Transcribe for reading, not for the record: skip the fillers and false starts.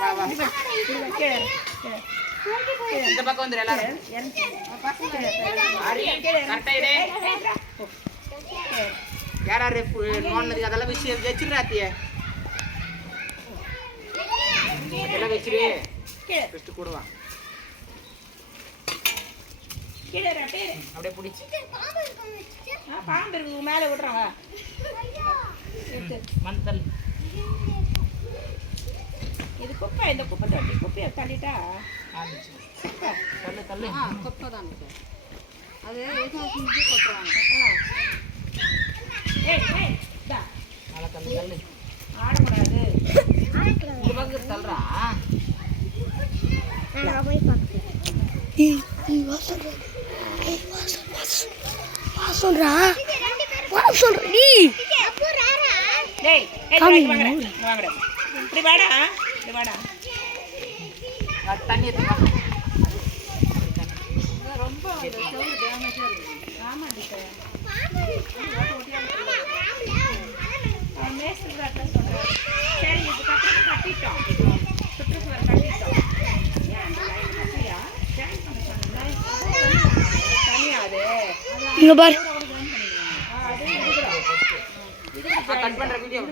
வா வா இந்த பக்கம் வந்துரு எல்லாரும் கரெக்டா இரு யாராரு நோண்டது அதெல்லாம் விஷயம் வச்சிருக்காத்திய அதெல்லாம் வச்சிரு ஃபர்ஸ்ட் கூடுவா கீழே ரட்டே அப்படியே புடிச்சு பாம்பு இருக்கு மேலே விடுறேன் வா மந்தல் இது குப்பை இந்த குப்பை தொட்டி குப்பையை தள்ளிட்டா தள்ளு தள்ளு குப்பை தான் அது கொட்டுறாங்க நல்லா தள்ளு தள்ளு ஆடக்கூடாது இந்த பக்கம் தள்ளுறா போய் சொல்றா சொல்றீ டேய் ஏய் வாங்கடா இப்படி வாடா இப்படி வாடா தண்ணி எடுத்து ரொம்ப சவுண்ட் டேமேஜா இருக்கு ஆமா டீச்சர் மேஸ்திரி கிட்ட சொல்றேன் சரி இது கட்டிட்டோம் சுற்றுச்சுவர் கட்டிட்டோம் ஏன் அந்த லைன் கட்டியா ஜாயின் பண்ண சொன்னேன் தனியா அது இங்க பாரு அது கட் பண்ற வீடியோ